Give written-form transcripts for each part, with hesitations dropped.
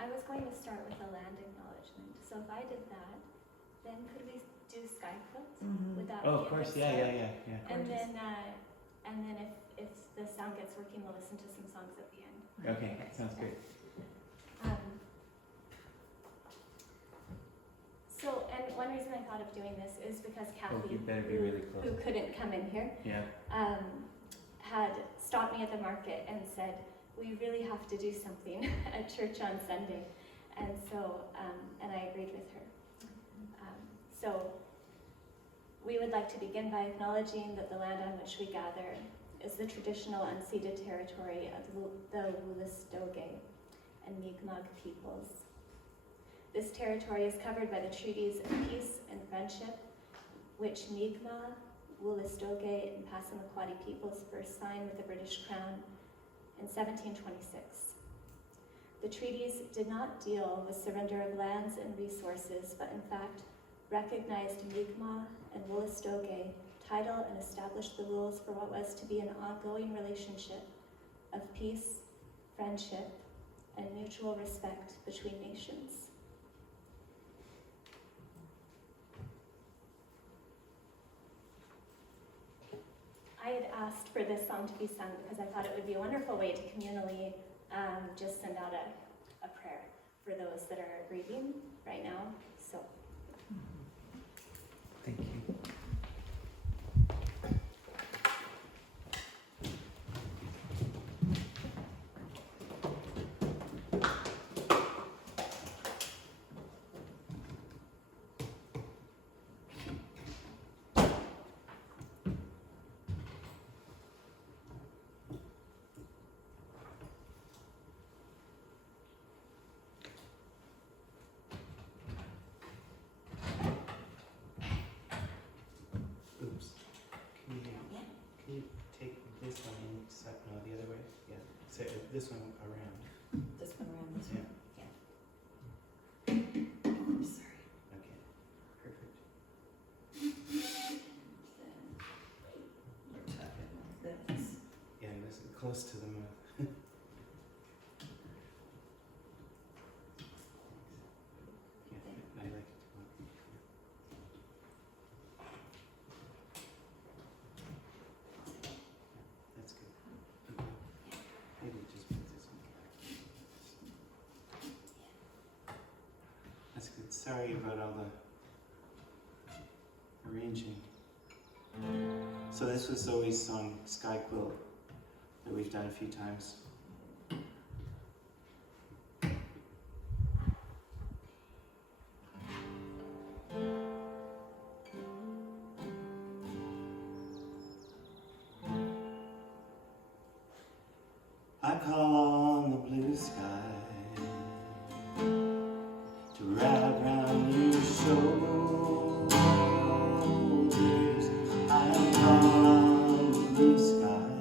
I was going to start with a land acknowledgement. So if I did that, then could we do sky quilt? Would that Oh, be of a course, good yeah. start? And then if the sound gets working, we'll listen to some songs at the end. Okay, sounds great. So, and one reason I thought of doing this is because Kathy, you better be really close. who couldn't come in here, Yeah. had stopped me at the market and said, we really have to do something at church on Sunday. And so, and I agreed with her. So we would like to begin by acknowledging that the land on which we gather is the traditional unceded territory of the Wolastoqey and Mi'kmaq peoples. This territory is covered by the treaties of peace and friendship, which Mi'kmaq, Wolastoqey, and Passamaquoddy peoples first signed with the British Crown in 1726. The treaties did not deal with surrender of lands and resources, but in fact recognized Mi'kmaq and Wolastoqey title and established the rules for what was to be an ongoing relationship of peace, friendship, and mutual respect between nations. I had asked for this song to be sung because I thought it would be a wonderful way to communally just send out a prayer for those that are grieving right now. So, Thank you. Oops. Can you take this one and no, the other way? Yeah. So this one around. This one around this Yeah. one? Yeah. Oh, sorry. Okay. Perfect. Then we're talking like this. Yeah, and this is close to the mouth. Yeah, I like it. That's good. Okay. Maybe just put this one back. That's good. Sorry about all the arranging. So this was Zoe's song, Sky Quilt, that we've done a few times. I call on the blue sky to wrap around your shoulders. I call on the blue sky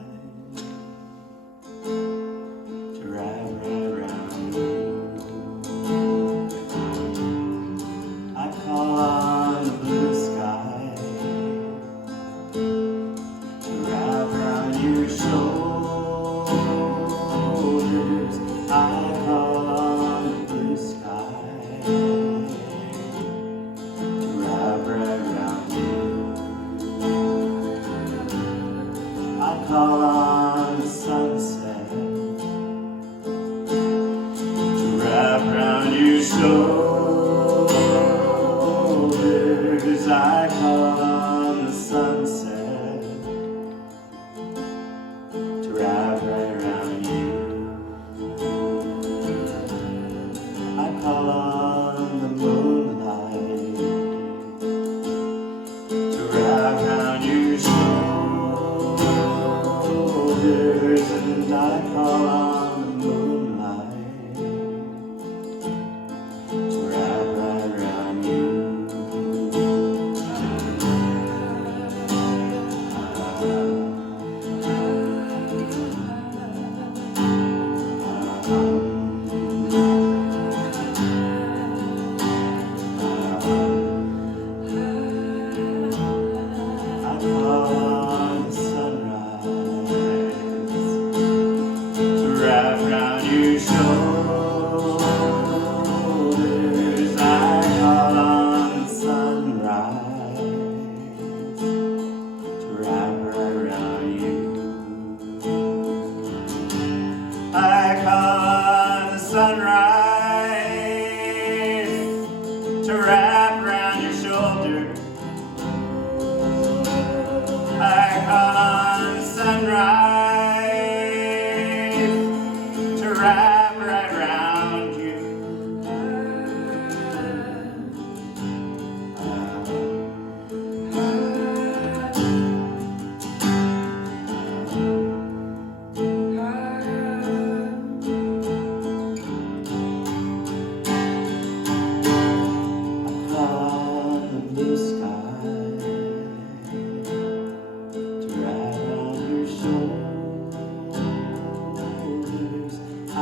to wrap around you. I call on the blue sky to wrap around your shoulders. I call on the blue sky to wrap right around you. I call on the sunset to wrap around your shoulders. I call on the sunset to wrap right around you. I call on the moonlight to wrap around your shoulders, and I call on the moonlight to wrap right around you. I call on the sunrise to to wrap right round you. Upon the blue sky to wrap around your shoulders, I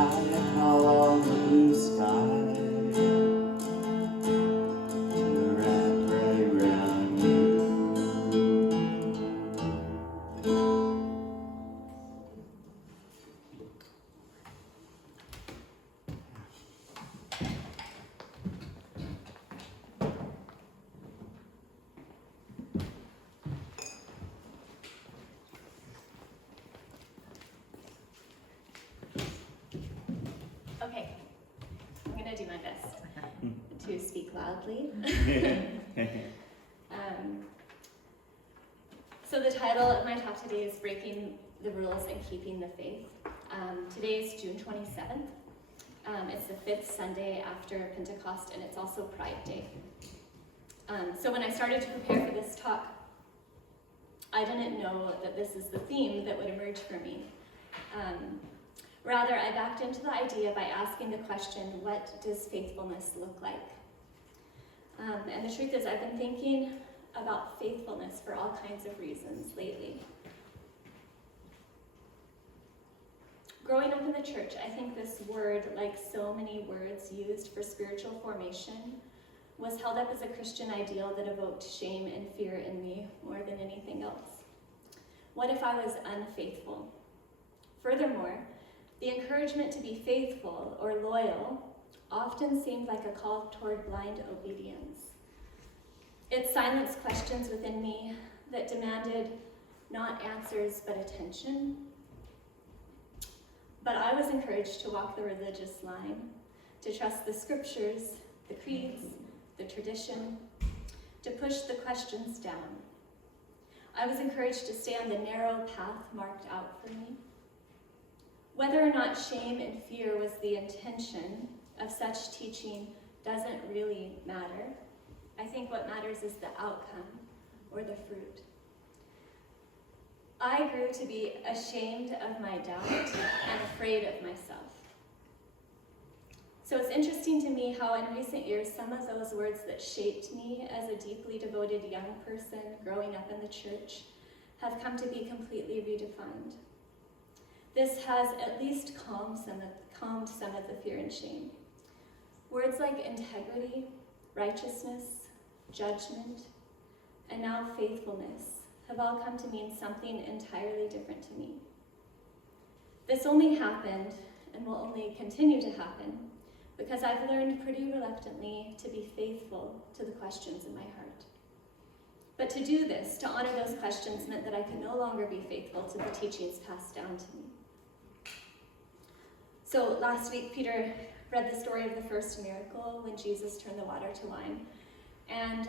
call on the blue sky to wrap right round you. Okay, I'm gonna do my best to speak loudly. So the title of my talk today is Breaking the Rules and Keeping the Faith. Today is June 27th. It's the 5th Sunday after Pentecost, and it's also Pride Day. So when I started to prepare for this talk, I didn't know that this is the theme that would emerge for me. Rather, I backed into the idea by asking the question, what does faithfulness look like? And the truth is, I've been thinking about faithfulness for all kinds of reasons lately. Growing up in the church, I think this word, like so many words used for spiritual formation, was held up as a Christian ideal that evoked shame and fear in me more than anything else. What if I was unfaithful? Furthermore, the encouragement to be faithful or loyal often seemed like a call toward blind obedience. It silenced questions within me that demanded not answers but attention. But I was encouraged to walk the religious line, to trust the scriptures, the creeds, the tradition, to push the questions down. I was encouraged to stay on the narrow path marked out for me. Whether or not shame and fear was the intention of such teaching doesn't really matter. I think what matters is the outcome or the fruit. I grew to be ashamed of my doubt and afraid of myself. So it's interesting to me how in recent years some of those words that shaped me as a deeply devoted young person growing up in the church have come to be completely redefined. This has at least calmed some of the fear and shame. Words like integrity, righteousness, judgment, and now faithfulness have all come to mean something entirely different to me. This only happened and will only continue to happen because I've learned pretty reluctantly to be faithful to the questions in my heart. But to do this, to honor those questions, meant that I could no longer be faithful to the teachings passed down to me. So last week, Peter read the story of the first miracle when Jesus turned the water to wine. And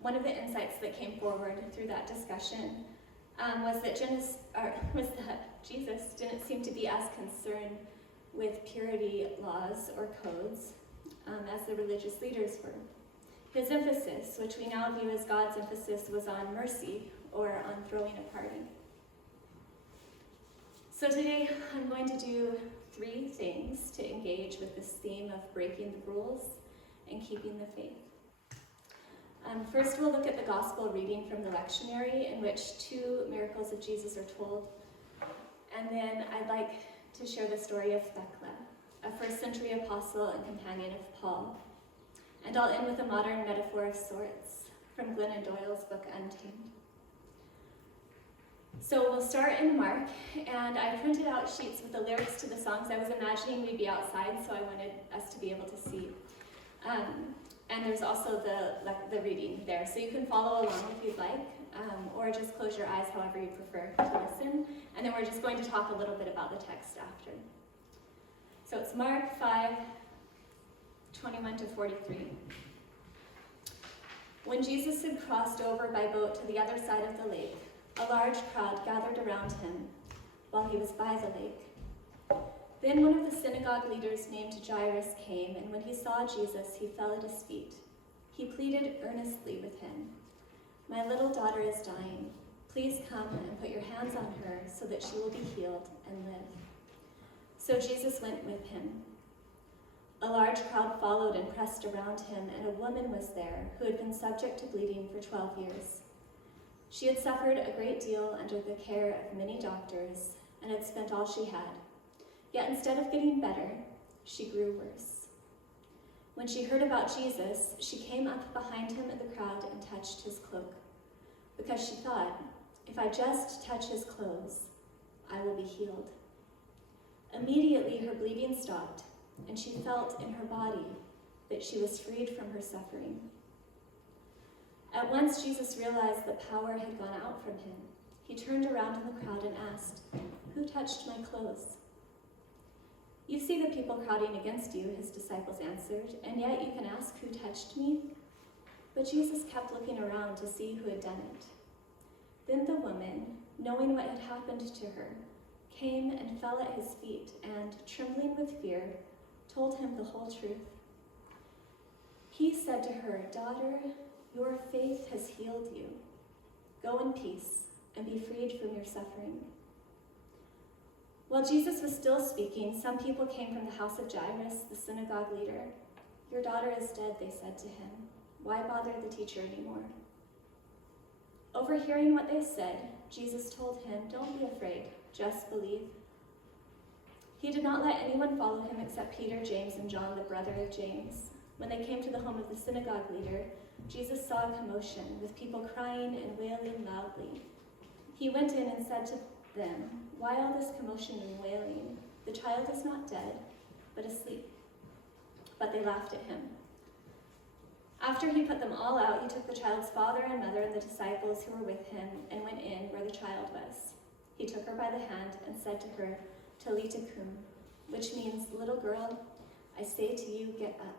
one of the insights that came forward through that discussion was that Jesus didn't seem to be as concerned with purity laws or codes as the religious leaders were. His emphasis, which we now view as God's emphasis, was on mercy or on throwing a party. So today I'm going to do 3 things to engage with this theme of breaking the rules and keeping the faith. First, we'll look at the gospel reading from the lectionary in which 2 miracles of Jesus are told. And then I'd like to share the story of Thecla, a first-century apostle and companion of Paul. And I'll end with a modern metaphor of sorts from Glennon Doyle's book, Untamed. So we'll start in Mark, and I printed out sheets with the lyrics to the songs. I was imagining we'd be outside, so I wanted us to be able to see. And there's also the reading there, so you can follow along if you'd like, or just close your eyes however you prefer to listen. And then we're just going to talk a little bit about the text after. So it's Mark 5:21-43. When Jesus had crossed over by boat to the other side of the lake, a large crowd gathered around him, while he was by the lake. Then one of the synagogue leaders named Jairus came, and when he saw Jesus, he fell at his feet. He pleaded earnestly with him, "My little daughter is dying. Please come and put your hands on her so that she will be healed and live." So Jesus went with him. A large crowd followed and pressed around him, and a woman was there who had been subject to bleeding for 12 years. She had suffered a great deal under the care of many doctors and had spent all she had. Yet instead of getting better, she grew worse. When she heard about Jesus, she came up behind him in the crowd and touched his cloak, because she thought, "If I just touch his clothes, I will be healed." Immediately her bleeding stopped, and she felt in her body that she was freed from her suffering. At once Jesus realized that power had gone out from him. He turned around in the crowd and asked, "Who touched my clothes?" "You see the people crowding against you," his disciples answered, "and yet you can ask, 'Who touched me?'" But Jesus kept looking around to see who had done it. Then the woman, knowing what had happened to her, came and fell at his feet and, trembling with fear, told him the whole truth. He said to her, "Daughter, your faith has healed you. Go in peace and be freed from your suffering." While Jesus was still speaking, some people came from the house of Jairus, the synagogue leader. "Your daughter is dead," they said to him. "Why bother the teacher anymore?" Overhearing what they said, Jesus told him, "Don't be afraid, just believe." He did not let anyone follow him except Peter, James, and John, the brother of James. When they came to the home of the synagogue leader, Jesus saw a commotion, with people crying and wailing loudly. He went in and said to them, "Why all this commotion and wailing? The child is not dead, but asleep." But they laughed at him. After he put them all out, he took the child's father and mother and the disciples who were with him and went in where the child was. He took her by the hand and said to her, "Talita kum," which means, "Little girl, I say to you, get up."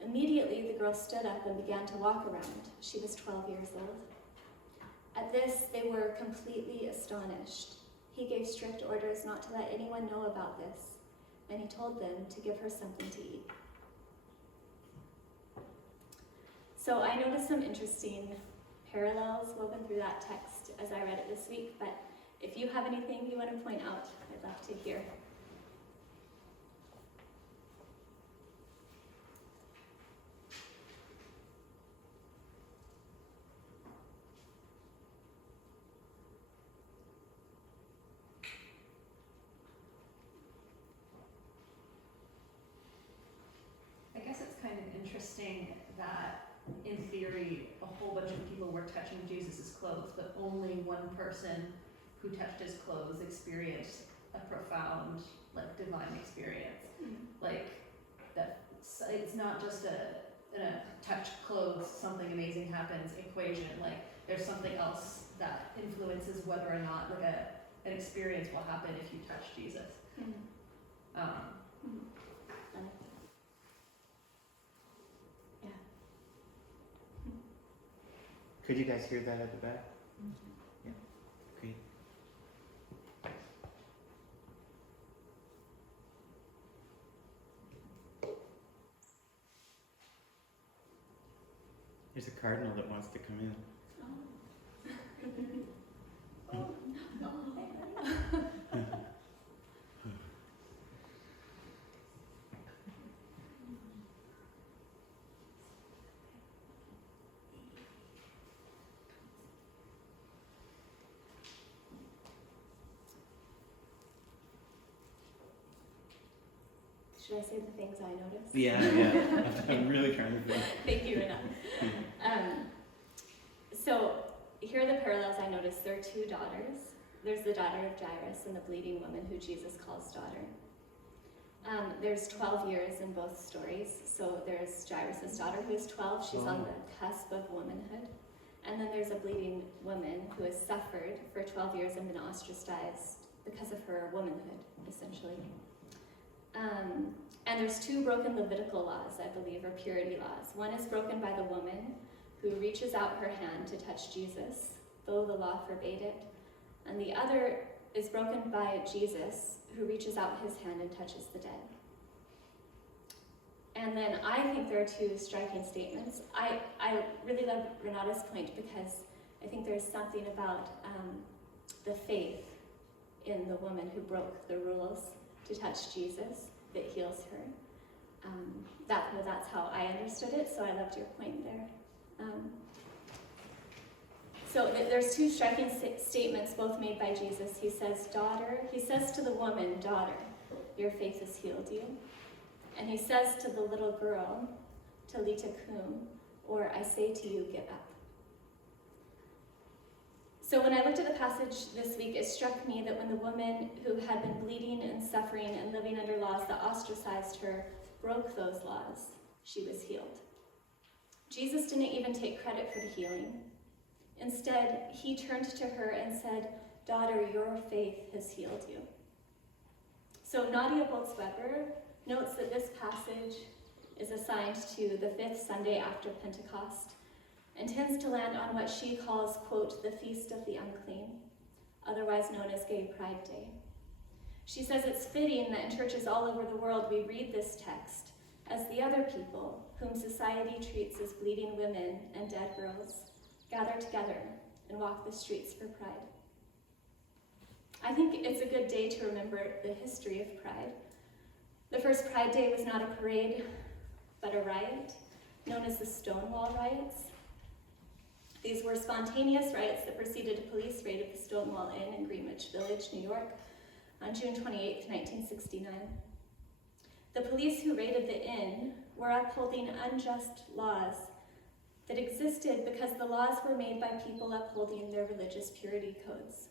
Immediately the girl stood up and began to walk around. She was 12 years old. At this, they were completely astonished. He gave strict orders not to let anyone know about this, and he told them to give her something to eat. So I noticed some interesting parallels woven through that text as I read it this week, but if you have anything you want to point out, I'd love to hear. I guess it's kind of interesting that, in theory, a whole bunch of people were touching Jesus' clothes, but only one person who touched his clothes experienced a profound, like, divine experience. Like, that it's not just a touch clothes, something amazing happens equation. Like, there's something else that influences whether or not, like, an experience will happen if you touch Jesus. Could you guys hear that at the back? Yeah. Great. There's a cardinal that wants to come in. Should I say the things I noticed? Yeah. I'm really trying to think. Thank you, Rena. So here are the parallels I noticed. There are two daughters. There's the daughter of Jairus and the bleeding woman who Jesus calls daughter. There's 12 years in both stories. So there's Jairus' daughter who is 12. She's on the cusp of womanhood. And then there's a bleeding woman who has suffered for 12 years and been ostracized because of her womanhood, essentially. And there's two broken Levitical laws, I believe, or purity laws. One is broken by the woman who reaches out her hand to touch Jesus, though the law forbade it. and the other is broken by Jesus, who reaches out his hand and touches the dead. And then I think there are two striking statements. I really love Renata's point because I think there's something about the faith in the woman who broke the rules to touch Jesus that heals her. That's how I understood it, so I loved your point there. So there's two striking statements, both made by Jesus. He says, he says to the woman, daughter, your faith has healed you. And he says to the little girl, Talita kum, or I say to you, get up. So when I looked at the passage this week, it struck me that when the woman who had been bleeding and suffering and living under laws that ostracized her broke those laws, she was healed. Jesus didn't even take credit for the healing. Instead, he turned to her and said, daughter, your faith has healed you. So Nadia Bolz-Weber notes that this passage is assigned to the 5th Sunday after Pentecost and tends to land on what she calls, quote, the Feast of the Unclean, otherwise known as Gay Pride Day. She says it's fitting that in churches all over the world we read this text as the other people whom society treats as bleeding women and dead girls gather together and walk the streets for pride. I think it's a good day to remember the history of pride. The first Pride Day was not a parade, but a riot, known as the Stonewall Riots. These were spontaneous riots that preceded a police raid of the Stonewall Inn in Greenwich Village, New York, on June 28, 1969. The police who raided the inn were upholding unjust laws that existed because the laws were made by people upholding their religious purity codes.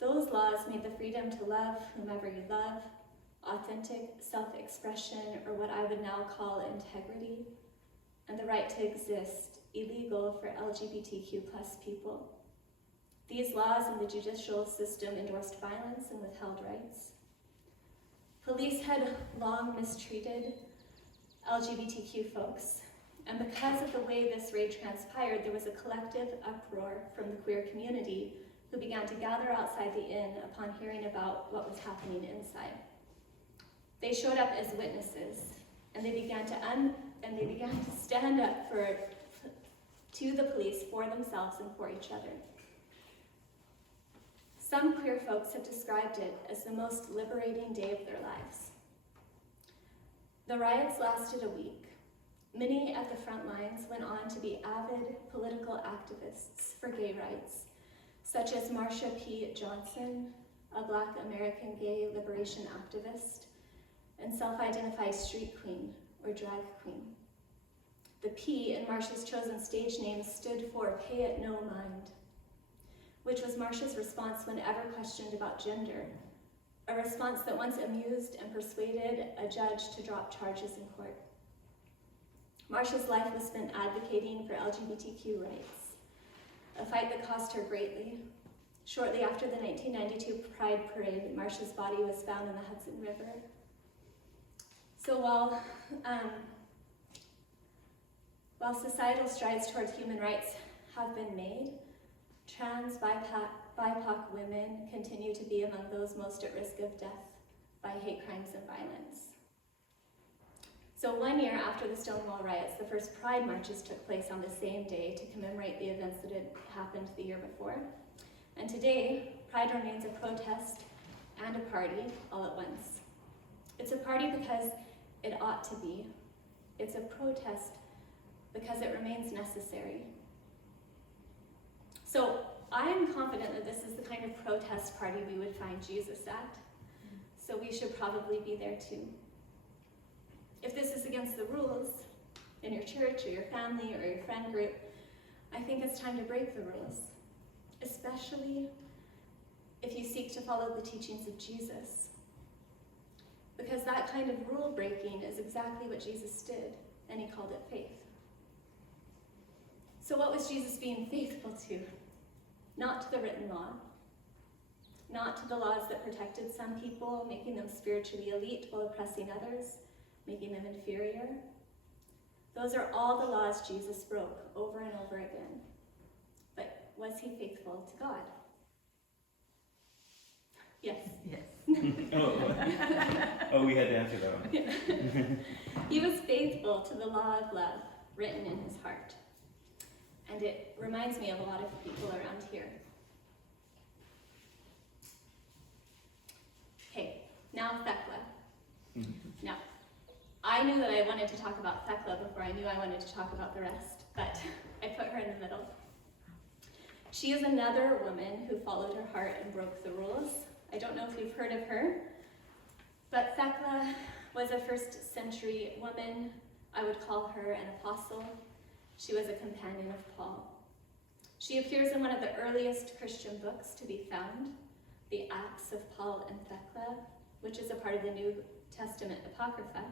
Those laws made the freedom to love whomever you love, authentic self-expression, or what I would now call integrity, and the right to exist illegal for LGBTQ+ people. These laws and the judicial system endorsed violence and withheld rights. Police had long mistreated LGBTQ folks, and because of the way this raid transpired, there was a collective uproar from the queer community who began to gather outside the inn upon hearing about what was happening inside. They showed up as witnesses, and they began to stand up to the police for themselves and for each other. Some queer folks have described it as the most liberating day of their lives. The riots lasted a week. Many at the front lines went on to be avid political activists for gay rights, such as Marsha P. Johnson, a Black American gay liberation activist, and self-identified street queen or drag queen. The P in Marsha's chosen stage name stood for Pay It No Mind, which was Marsha's response whenever questioned about gender, a response that once amused and persuaded a judge to drop charges in court. Marsha's life was spent advocating for LGBTQ rights, a fight that cost her greatly. Shortly after the 1992 Pride Parade, Marsha's body was found in the Hudson River. So while societal strides towards human rights have been made, trans, BIPOC women continue to be among those most at risk of death by hate crimes and violence. So 1 year after the Stonewall riots, the first Pride marches took place on the same day to commemorate the events that had happened the year before. And today, Pride remains a protest and a party all at once. It's a party because it ought to be. It's a protest because it remains necessary. So I'm confident that this is the kind of protest party we would find Jesus at. So we should probably be there too. If this is against the rules in your church or your family or your friend group, I think it's time to break the rules, especially if you seek to follow the teachings of Jesus. Because that kind of rule breaking is exactly what Jesus did, and he called it faith. So what was Jesus being faithful to? Not to the written law, not to the laws that protected some people, making them spiritually elite while oppressing others, making them inferior. Those are all the laws Jesus broke over and over again. But was he faithful to God? Yes. Yes. Oh, we had to answer that one. He was faithful to the law of love written in his heart. And it reminds me of a lot of people around here. Okay, now Thecla. Now, I knew that I wanted to talk about Thecla before I knew I wanted to talk about the rest, but I put her in the middle. She is another woman who followed her heart and broke the rules. I don't know if you've heard of her, but Thecla was a first century woman. I would call her an apostle. She was a companion of Paul. She appears in one of the earliest Christian books to be found, the Acts of Paul and Thecla, which is a part of the New Testament Apocrypha.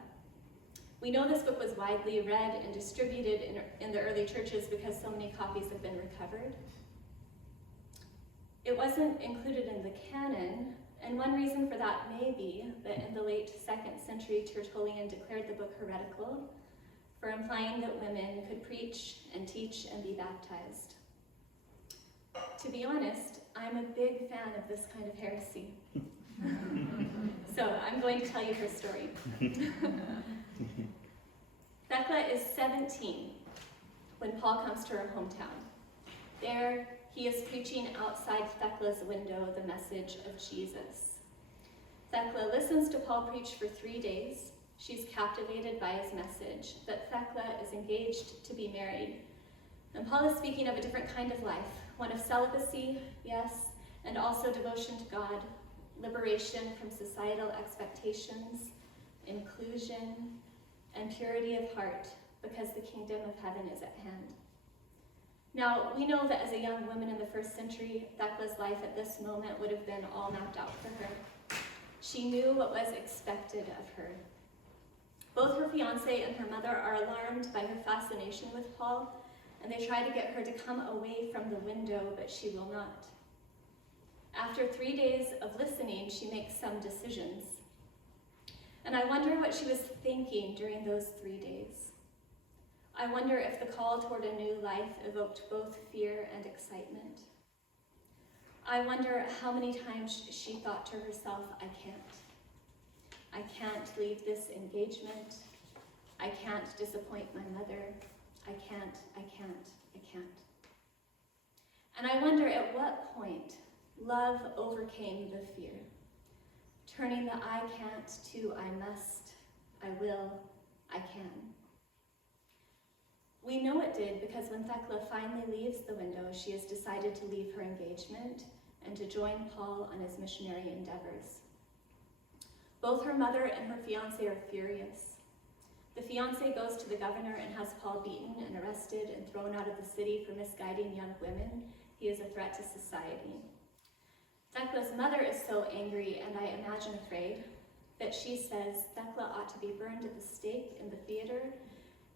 We know this book was widely read and distributed in the early churches because so many copies have been recovered. It wasn't included in the canon, and one reason for that may be that in the late 2nd century, Tertullian declared the book heretical for implying that women could preach and teach and be baptized. To be honest, I'm a big fan of this kind of heresy. So I'm going to tell you her story. Thecla is 17 when Paul comes to her hometown. There, he is preaching outside Thecla's window the message of Jesus. Thecla listens to Paul preach for 3 days. She's captivated by his message that Thecla is engaged to be married. And Paul is speaking of a different kind of life, one of celibacy, yes, and also devotion to God, liberation from societal expectations, inclusion, and purity of heart, because the kingdom of heaven is at hand. Now, we know that as a young woman in the 1st century, Thecla's life at this moment would have been all mapped out for her. She knew what was expected of her. Both her fiancé and her mother are alarmed by her fascination with Paul, and they try to get her to come away from the window, but she will not. After 3 days of listening, she makes some decisions. And I wonder what she was thinking during those 3 days. I wonder if the call toward a new life evoked both fear and excitement. I wonder how many times she thought to herself, I can't leave this engagement. I can't disappoint my mother. I can't. And I wonder at what point love overcame the fear, turning the I can't to I must, I will, I can. We know it did because when Thecla finally leaves the window, she has decided to leave her engagement and to join Paul on his missionary endeavors. Both her mother and her fiancé are furious. The fiancé goes to the governor and has Paul beaten and arrested and thrown out of the city for misguiding young women. He is a threat to society. Thecla's mother is so angry, and I imagine afraid, that she says Thecla ought to be burned at the stake in the theater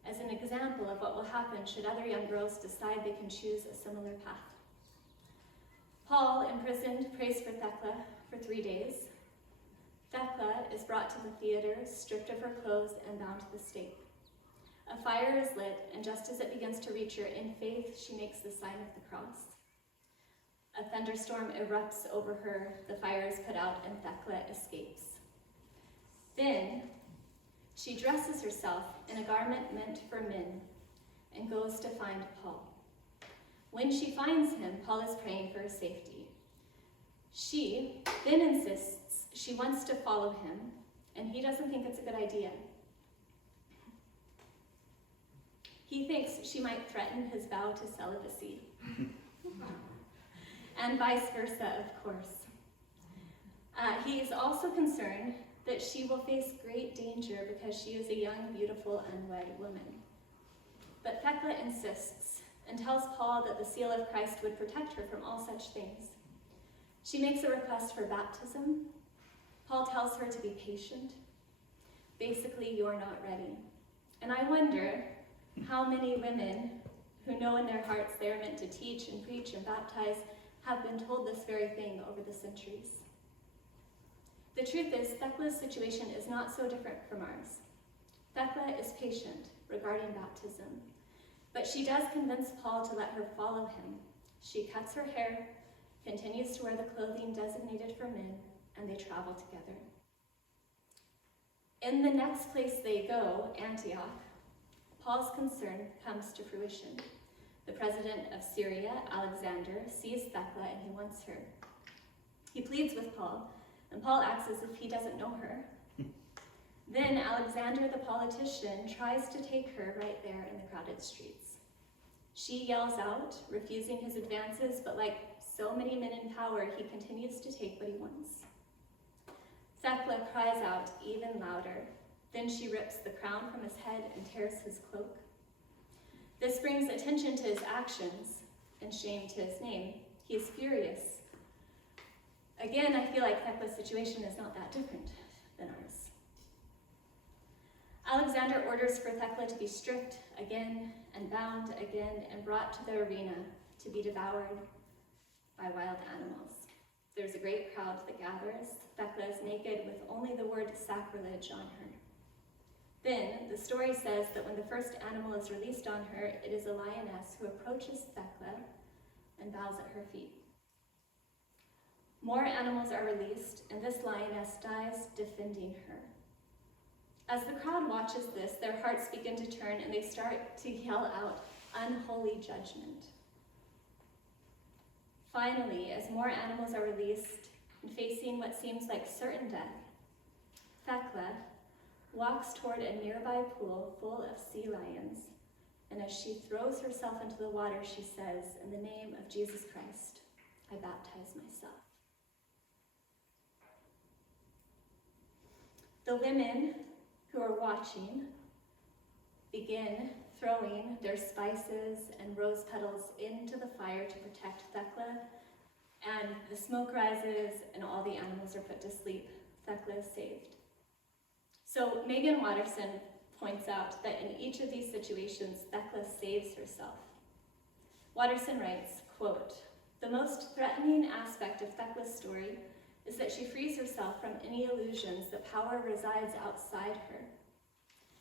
as an example of what will happen should other young girls decide they can choose a similar path. Paul, imprisoned, prays for Thecla for 3 days. Thecla is brought to the theater, stripped of her clothes, and bound to the stake. A fire is lit, and just as it begins to reach her in faith, she makes the sign of the cross. A thunderstorm erupts over her, the fire is put out, and Thecla escapes. Then, she dresses herself in a garment meant for men and goes to find Paul. When she finds him, Paul is praying for his safety. She then insists she wants to follow him, and he doesn't think it's a good idea. He thinks she might threaten his vow to celibacy. And vice versa, of course. He is also concerned that she will face great danger because she is a young, beautiful, unwed woman. But Thecla insists and tells Paul that the seal of Christ would protect her from all such things. She makes a request for baptism. Paul tells her to be patient. Basically, you're not ready. And I wonder how many women who know in their hearts they are meant to teach and preach and baptize have been told this very thing over the centuries. The truth is, Thecla's situation is not so different from ours. Thecla is patient regarding baptism, but she does convince Paul to let her follow him. She cuts her hair, continues to wear the clothing designated for men, and they travel together. In the next place they go, Antioch, Paul's concern comes to fruition. The president of Syria, Alexander, sees Thecla and he wants her. He pleads with Paul, and Paul acts as if he doesn't know her. Then Alexander, the politician, tries to take her right there in the crowded streets. She yells out, refusing his advances, but like so many men in power, he continues to take what he wants. Thecla cries out even louder. Then she rips the crown from his head and tears his cloak. This brings attention to his actions and shame to his name. He is furious. Again, I feel like Thecla's situation is not that different than ours. Alexander orders for Thecla to be stripped again and bound again and brought to the arena to be devoured by wild animals. There's a great crowd that gathers. Thecla is naked with only the word sacrilege on her. Then, the story says that when the first animal is released on her, it is a lioness who approaches Thecla and bows at her feet. More animals are released, and this lioness dies defending her. As the crowd watches this, their hearts begin to turn, and they start to yell out, "Unholy judgment." Finally, as more animals are released and facing what seems like certain death, Thecla walks toward a nearby pool full of sea lions, and as she throws herself into the water, she says, "In the name of Jesus Christ, I baptize myself." The women who are watching begin throwing their spices and rose petals into the fire to protect Thecla, and the smoke rises and all the animals are put to sleep. Thecla is saved. So Megan Watterson points out that in each of these situations, Thecla saves herself. Watterson writes, quote, "The most threatening aspect of Thecla's story is that she frees herself from any illusions that power resides outside her.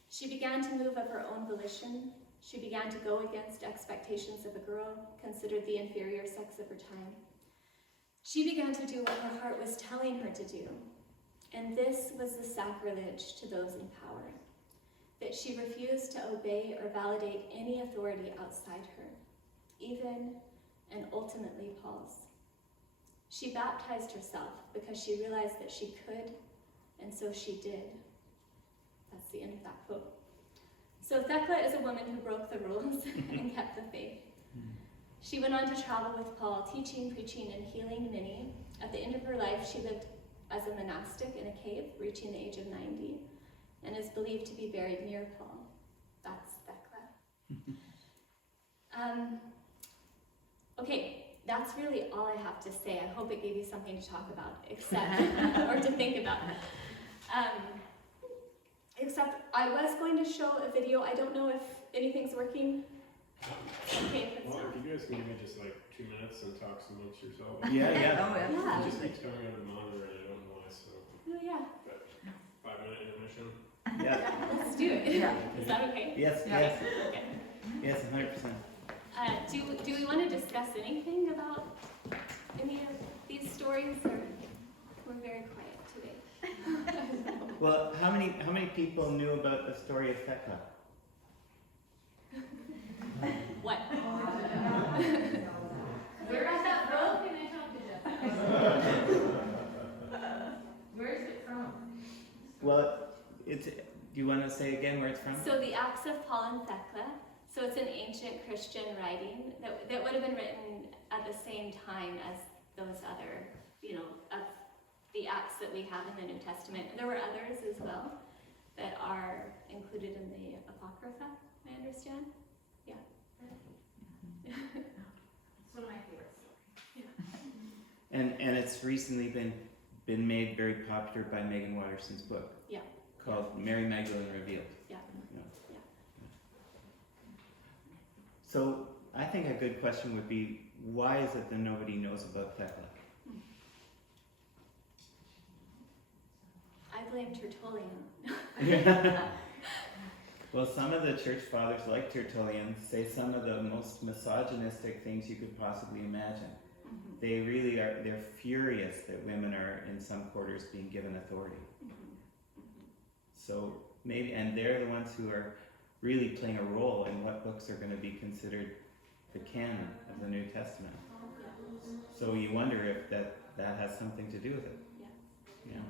She began to move of her own volition. She began to go against expectations of a girl considered the inferior sex of her time. She began to do what her heart was telling her to do. And this was the sacrilege to those in power, that she refused to obey or validate any authority outside her, even and ultimately Paul's. She baptized herself because she realized that she could, and so she did." That's the end of that quote. So Thecla is a woman who broke the rules and kept the faith. She went on to travel with Paul, teaching, preaching, and healing many. At the end of her life, she lived as a monastic in a cave, reaching the age of 90, and is believed to be buried near Paul. That's Thecla. Okay, that's really all I have to say. I hope it gave you something to talk about, except, or to think about. Except I was going to show a video. I don't know if anything's working. Okay, if it's Well, not. if you guys can give me just like 2 minutes and talk amongst yourselves. Yeah. Yeah. It just keeps coming out of the monitor and I don't know why, so. Oh, yeah. But 5-minute intermission. Yeah. Let's do it. Yeah. Is that okay? Yes, Yeah. yes, Okay. yes, 100%. Do we want to discuss anything about any of these stories, or we're very quiet today? Well, how many people knew about the story of Thecla? What? Where is that from? Can I talk to Jeff? Where is it from? Well, do you want to say again where it's from? So the Acts of Paul and Thecla. So it's an ancient Christian writing that would have been written at the same time as those other, of the Acts that we have in the New Testament. There were others as well that are included in the Apocrypha, I understand. Yeah. It's one of my favorite stories. And it's recently been made very popular by Megan Watterson's book. Yeah. Called Mary Magdalene Revealed. Yeah. Yeah. Yeah. So I think a good question would be, why is it that nobody knows about Thecla? I blame Tertullian. Well, some of the church fathers, like Tertullian, say some of the most misogynistic things you could possibly imagine. Mhm. they really are, they're furious that women are in some quarters being given authority. So maybe, and they're the ones who are really playing a role in what books are going to be considered the canon of the New Testament. So you wonder if that has something to do with it. Yeah.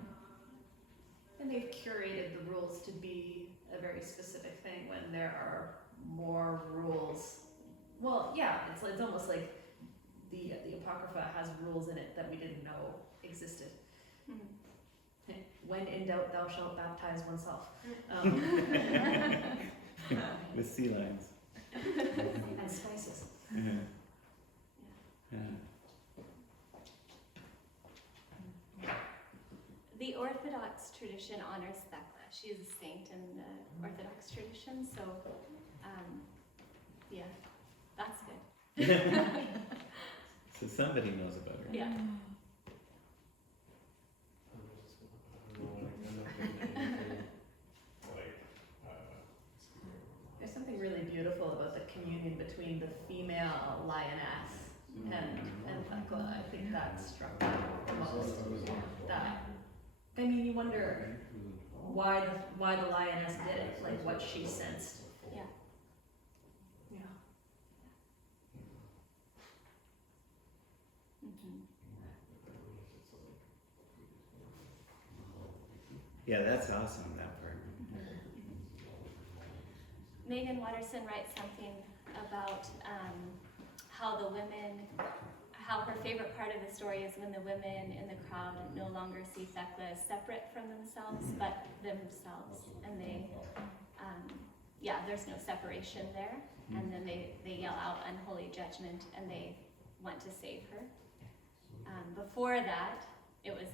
And they've curated the rules to be a very specific thing when there are more rules. Well, yeah, it's almost like the Apocrypha has rules in it that we didn't know existed. When in doubt, thou shalt baptize oneself. With sea lions. And spices. The Orthodox tradition honors Thecla. She is a saint in the Orthodox tradition, so yeah, that's good. So somebody knows about her. Yeah. There's something really beautiful about the communion between the female lioness and Thecla. I think that struck me the most. That, I mean, you wonder why the lioness did it, like what she sensed. Yeah. Yeah. Yeah, that's awesome, that part. Megan Watterson writes something about how her favorite part of the story is when the women in the crowd no longer see Thecla as separate from themselves, but themselves. And they, there's no separation there. And then they yell out unholy judgment and they want to save her. Before that, it was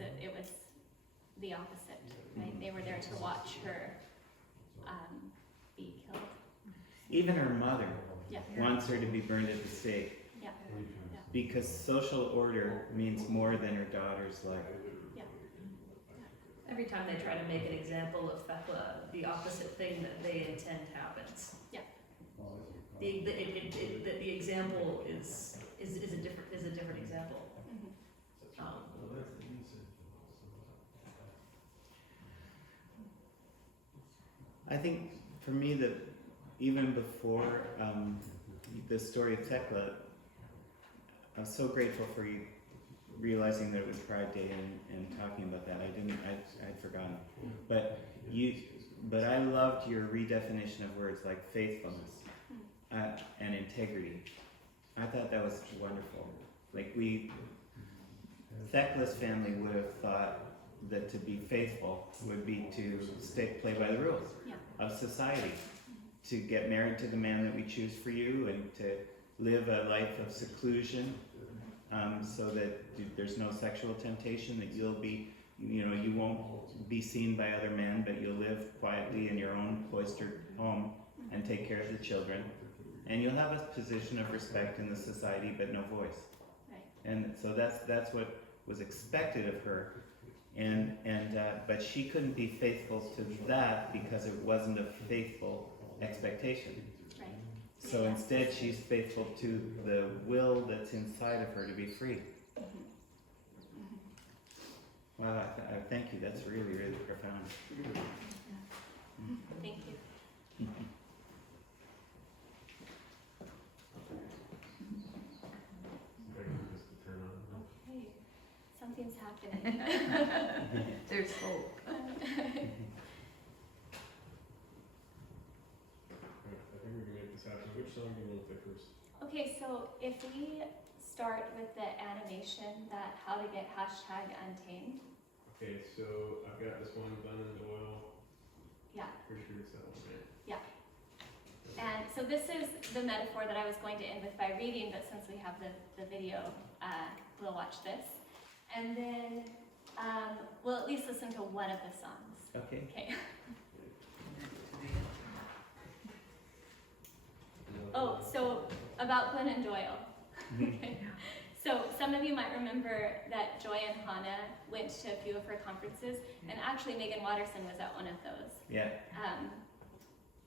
the opposite, right? They were there to watch her be killed. Even her mother Yeah. wants her to be burned at the stake. Yeah. Because social order means more than her daughter's life. Every time they try to make an example of Thecla, the opposite thing that they intend happens. Yeah. The example is a different example. I think for me that even before the story of Thecla, I was so grateful for you realizing that it was Pride Day and talking about that. I'd forgotten. But I loved your redefinition of words like faithfulness and integrity. I thought that was wonderful. Like Thecla's family would have thought that to be faithful would be to play by the rules of society, to get married to the man that we choose for you and to live a life of seclusion, so that there's no sexual temptation, that you'll be, you won't be seen by other men, but you'll live quietly in your own cloistered home and take care of the children. And you'll have a position of respect in the society, but no voice. Right. And so that's what was expected of her. But she couldn't be faithful to that because it wasn't a faithful expectation. Right. So instead, she's faithful to the will that's inside of her to be free. Wow, I thank you. That's really, really profound. Thank you. Okay, something's happening. There's hope. I think we can make this happen. Which song do you want to pick first? Okay, so if we start with the animation, that how to get #Untamed. Okay, so I've got this one, Glennon Doyle. Yeah. Pretty sure it's that one, right? And so this is the metaphor that I was going to end with by reading, but since we have the video, we'll watch this. And then we'll at least listen to one of the songs. Okay. Okay. Oh, so about Glennon Doyle. Okay. So some of you might remember that Joy and Hannah went to a few of her conferences, and actually Megan Watterson was at one of those. Yeah.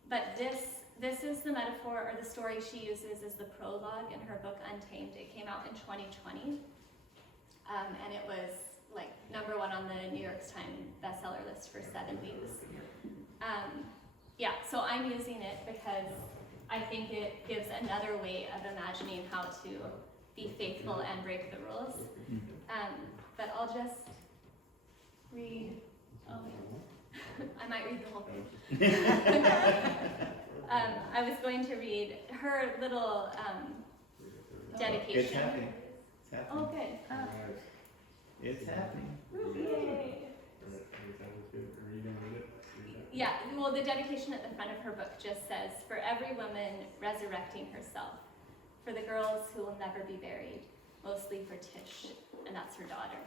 But this is the metaphor or the story she uses as the prologue in her book Untamed. It came out in 2020. and it was like #1 on the New York Times bestseller list for 7 weeks. Yeah, so I'm using it because I think it gives another way of imagining how to be faithful and break the rules. But I'll just read, I might read the whole thing. I was going to read her little dedication. It's happening. It's happening. Oh, good. It's happening. Yay. Are you gonna read it? Yeah, well, the dedication at the front of her book just says, "For every woman resurrecting herself, for the girls who will never be buried, mostly for Tish," and that's her daughter.